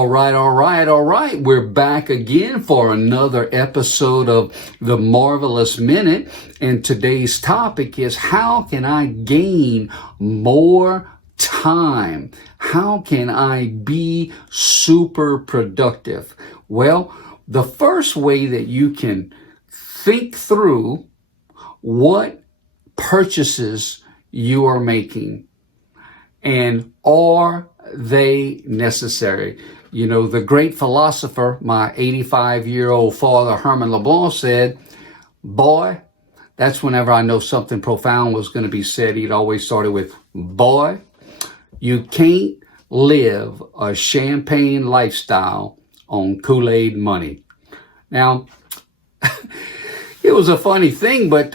All right. We're back again for another episode of The Marvelous Minute. And today's topic is, how can I gain more time? How can I be super productive? Well, the first way that you can think through what purchases you are making, and are they necessary? You know, the great philosopher, my 85-year-old father, Herman LeBlanc, said, boy, that's whenever I know something profound was going to be said. He'd always started with, boy, you can't live a champagne lifestyle on Kool-Aid money. Now, it was a funny thing, but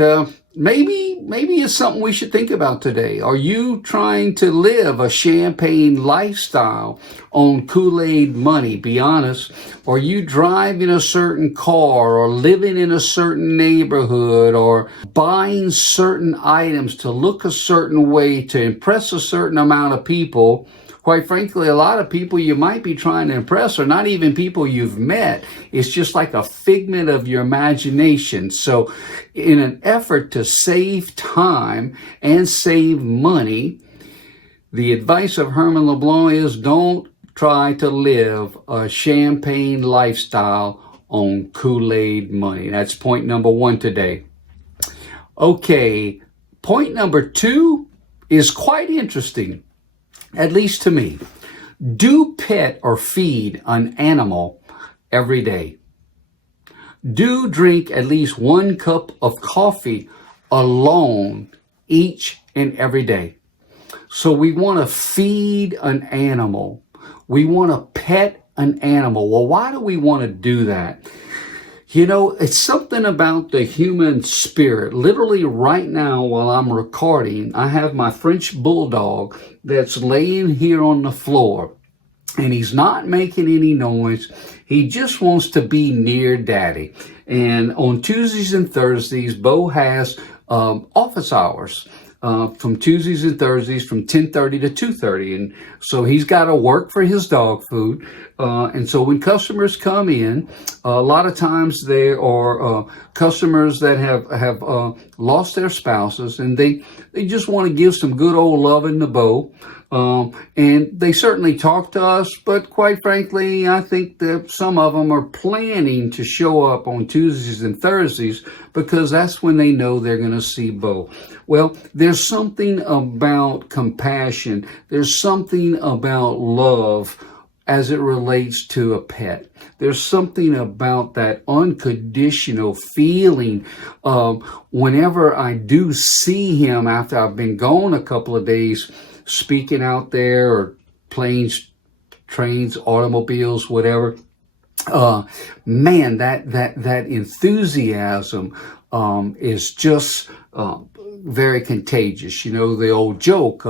maybe it's something we should think about today. Are you trying to live a champagne lifestyle on Kool-Aid money? Be honest. Are you driving a certain car, or living in a certain neighborhood, or buying certain items to look a certain way to impress a certain amount of people? Quite frankly, a lot of people you might be trying to impress are not even people you've met. It's just like a figment of your imagination. So in an effort to save time and save money, the advice of Herman LeBlanc is, don't try to live a champagne lifestyle on Kool-Aid money. That's point number one today. Okay, point number two is quite interesting. At least to me. Do pet or feed an animal every day. Do drink at least 1 cup of coffee alone each and every day. So we want to feed an animal. We want to pet an animal. Well, why do we want to do that? You know, it's something about the human spirit. Literally right now while I'm recording, I have my French bulldog that's laying here on the floor, and he's not making any noise. He just wants to be near daddy. And on Tuesdays and Thursdays, Bo has office hours. From Tuesdays and Thursdays from 10:30 to 2:30. And so he's got to work for his dog food. And so when customers come in, a lot of times there are customers that have lost their spouses, and they just want to give some good old loving to Bo. And they certainly talk to us, but quite frankly, I think that some of them are planning to show up on Tuesdays and Thursdays because that's when they know they're going to see Bo. Well, there's something about compassion. There's something about love as it relates to a pet. There's something about that unconditional feeling whenever I do see him after I've been gone a couple of days, speaking out there, or planes, trains, automobiles, whatever. Man, that enthusiasm is just very contagious. You know, the old joke,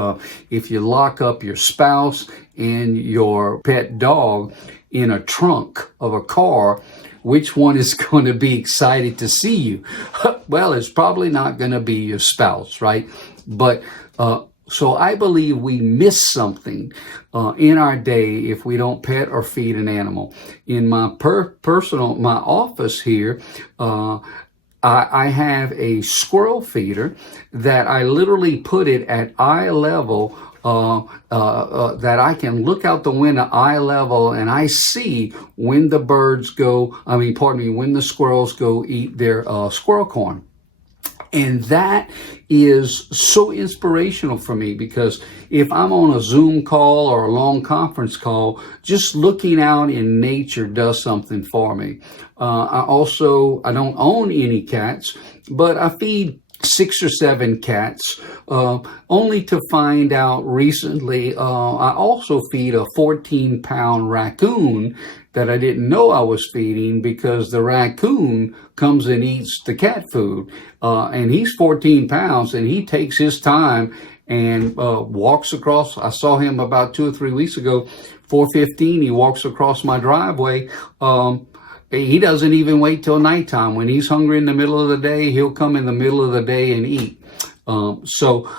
if you lock up your spouse and your pet dog in a trunk of a car, which one is going to be excited to see you? Well, it's probably not going to be your spouse, right? But so I believe we miss something in our day if we don't pet or feed an animal. In my my office here, I have a squirrel feeder that I literally put it at eye level, that I can look out the window eye level, and I see when the when the squirrels go eat their squirrel corn. And that is so inspirational for me, because if I'm on a Zoom call or a long conference call, just looking out in nature does something for me. I don't own any cats, but I feed 6 or 7 cats, only to find out recently I also feed a 14-pound raccoon that I didn't know I was feeding, because the raccoon comes and eats the cat food. And he's 14 pounds, and he takes his time and walks across. I saw him about 2 or 3 weeks ago, 4:15. He walks across my driveway. He doesn't even wait till nighttime. When he's hungry in the middle of the day, he'll come in the middle of the day and eat. So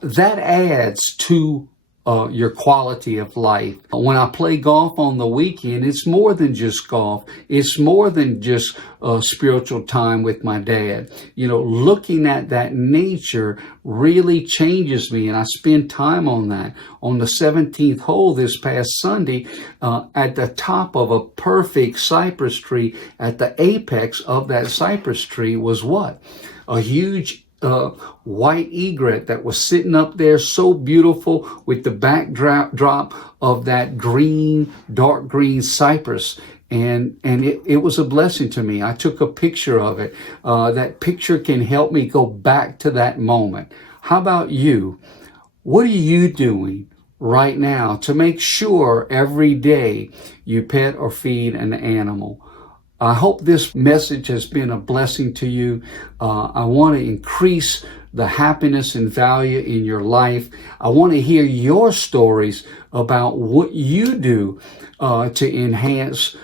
that adds to your quality of life. When I play golf on the weekend, it's more than just golf. It's more than just spiritual time with my dad. You know, looking at that nature really changes me, and I spend time on that. On the 17th hole this past Sunday, at the top of a perfect cypress tree, at the apex of that cypress tree was what? A huge white egret that was sitting up there, so beautiful, with the backdrop of that green, dark green cypress. And it was a blessing to me. I took a picture of it. That picture can help me go back to that moment. How about you? What are you doing right now to make sure every day you pet or feed an animal? I hope this message has been a blessing to you. I want to increase the happiness and value in your life. I want to hear your stories about what you do to enhance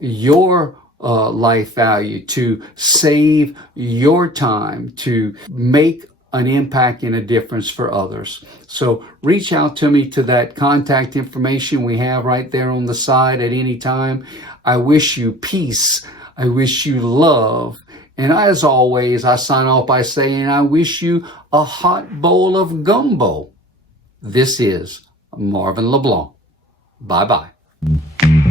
your life value, to save your time, to make an impact and a difference for others. So reach out to me to that contact information we have right there on the side at any time. I wish you peace. I wish you love. And as always, I sign off by saying, I wish you a hot bowl of gumbo. This is Marvin LeBlanc. Bye-bye.